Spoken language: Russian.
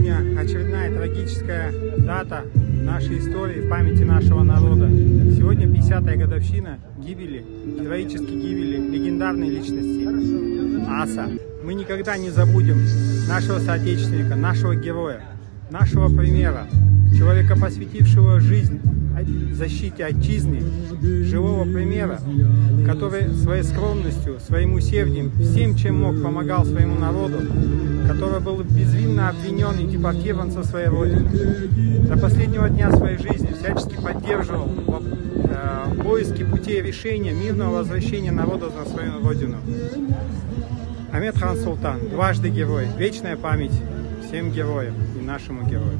Сегодня очередная трагическая дата нашей истории в памяти нашего народа. Сегодня 50-я годовщина гибели, героической гибели легендарной личности Аса. Мы никогда не забудем нашего соотечественника, нашего героя, нашего примера, человека, посвятившего жизнь защите отчизны, живого примера, который своей скромностью, своим усердием, всем, чем мог, помогал своему народу, который был безвинно обвинен и депортирован со своей родины. До последнего дня своей жизни всячески поддерживал поиски путей решения мирного возвращения народа на свою родину. Ахмед Хан Султан, дважды герой, вечная память всем героям и нашему герою.